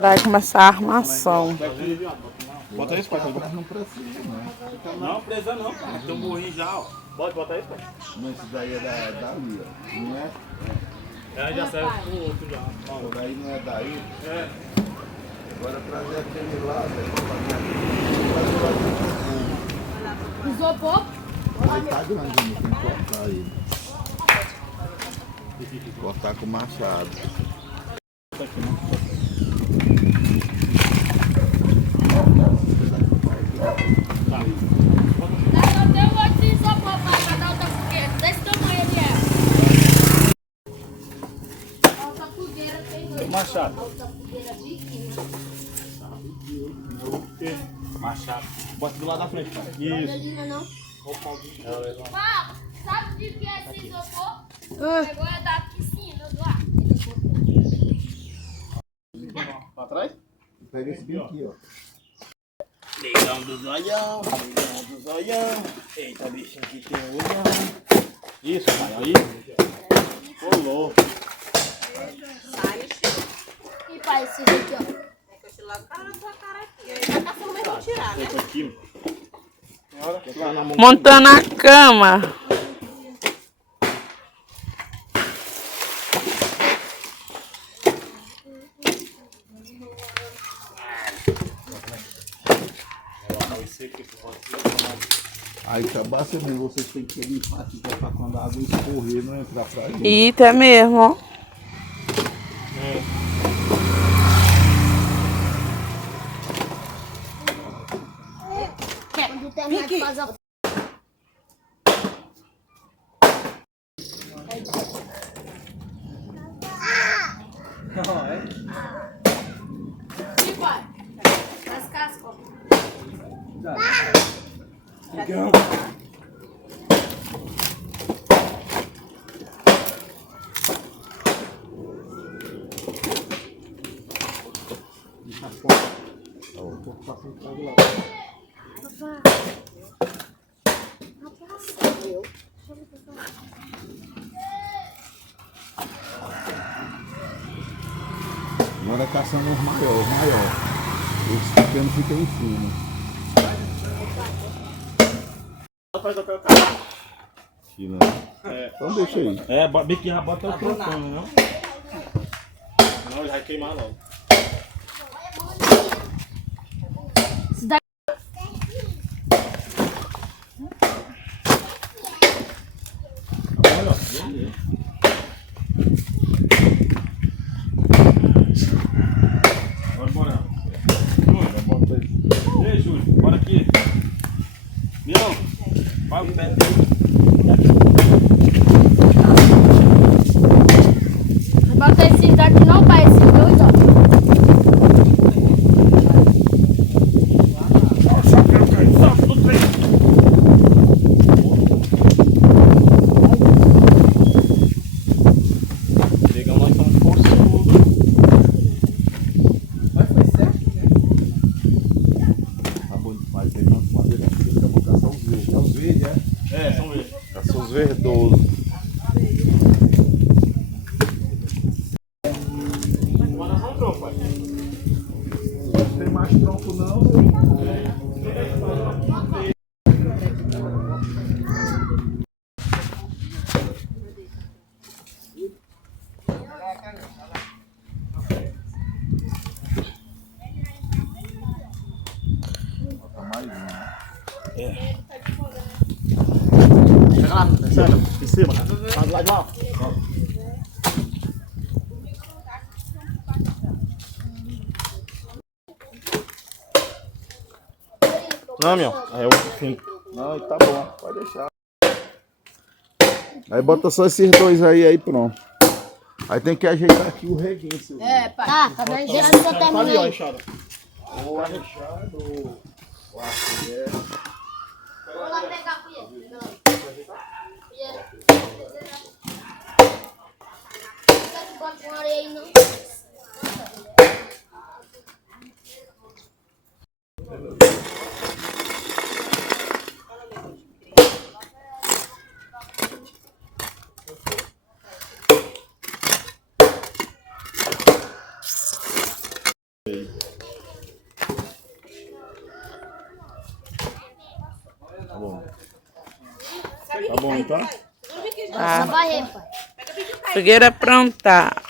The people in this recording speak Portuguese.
Vai começar a armação. Bota isso, pai. Não precisa, não. Não precisa não, pai. Tem um burrinho já, ó. Pode botar isso, pai. Mas isso daí é dali, ó. Não é? É, já serve pro outro já. Isso daí não é daí. É. Agora trazer aquele lá, velho. Isopor? Tá grande, tem que cortar ele. Cortar com machado. Eu tenho um outro isopor pra dar outra fogueira. Desse tamanho ele é. Outra fogueira tem dois. Machado. Outra fogueira biquinho. Machado. Bota do lado da frente, pai. Olha ali, não é não? Pá, sabe de que é esse isopor? Pegou é da piscina, do ar. Pra trás? Pega esse bem aqui, ó. Leilão do zoião, leilão do zoião. Eita, bicho, aqui tem um olhão. Isso, pai, aí. Colou. E pai, esse daqui, ó. Feito aqui. Lá na mão. Montando a cama. Aí acabasse mesmo, vocês têm que limpar aqui pra quando a água escorrer não entrar pra gente. Eita, é mesmo. Quando terminar de fazer a... E pai? As cascas. Agora caçando os maiores. Os pequenos ficam em cima. Faz o papel, cara. Aqui, né? Então deixa aí. É, biquinho já bota o trocando, não? Não, ele vai queimar logo. Olha, beleza. Bora. Ei, Júlio, bora aqui. Milão, vai o pé. Bota esses daqui não, pai, esses dois, ó. Salve do trem. Chegamos lá, estamos forçando. Mas foi certo, né? Tá bom demais. Ele não pode deixar que eu vou caçar os verdes. É os verdes, é? É, são eles. Caçar os verdosos. Agora nós vamos tronco, pai. Não tem mais tronco não. Bota mais um. Chega lá, descendo, em cima. Tá do lado de lá. Não, meu. É o fim. Não, tá bom, pode deixar. Aí bota só esses dois aí pronto. Aí tem que ajeitar aqui o reguinho, seu. É, pai. Tá vendo? Gerando só Tá ali, ó, termina aí. enxada. Ou arrechado, ou a colher. Vou lá pegar a colher. Bota uma areia aí, não. Tá bom. Tá bom, tá? Tá. Vai, pai. Figueira pronta.